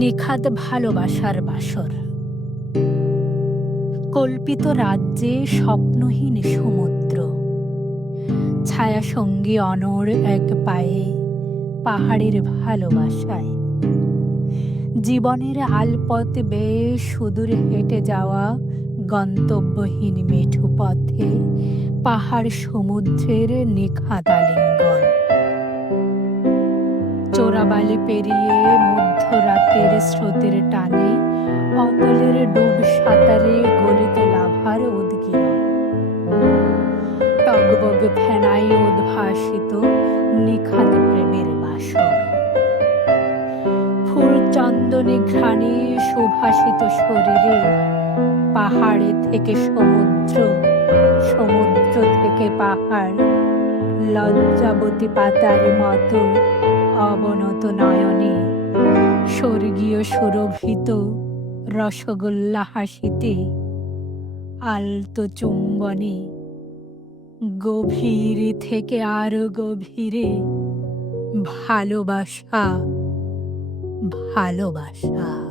নিখাদ ভালোবাসার বাসর। কল্পিত রাজ্যে স্বপ্নহীন সমুদ্র, ছায়াসঙ্গী অনড় এক পায়ে পাহাড়ের ভালোবাসায়। জীবনের আলপথ বেয়ে সুদূর হেঁটে যাওয়া গন্তব্যহীন মেঠো পথে পাহাড় সমুদ্রের নিখাদ আলিঙ্গন। চোরাবালি পেরিয়ে মধ্যরাতের স্রোতের টানে অতলের ডুব সাঁতারে গলিত লাভার উদগীরণ। টগবগ ফেনাই উদ্ভাসিত নিখাদ প্রেমের বাসর। ফুল চন্দনে ঘ্রাণে সুভাসিত শরীরে পাহাড়ে থেকে সমুদ্র, সমুদ্র থেকে পাহাড়, লজ্জাবতী পাতার মতো অবনত নয়নে স্বর্গীয় সুরভিত রসগোল্লা হাসিতে আলতো চুম্বনে গভীর থেকে আরো গভীরে ভালোবাসা, ভালোবাসা।